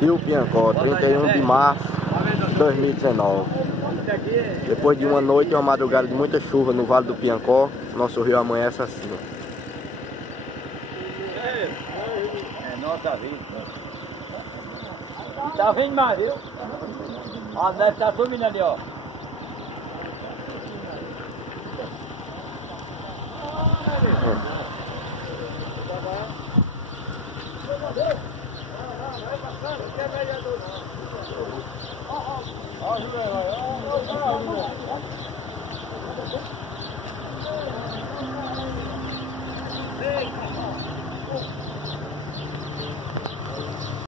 Rio Piancó, 31 de março de 2019. Depois de uma noite e uma madrugada de muita chuva no Vale do Piancó, nosso rio amanhece assim. É nossa vida. Tá vindo mais, viu? A neve tá subindo ali, ó.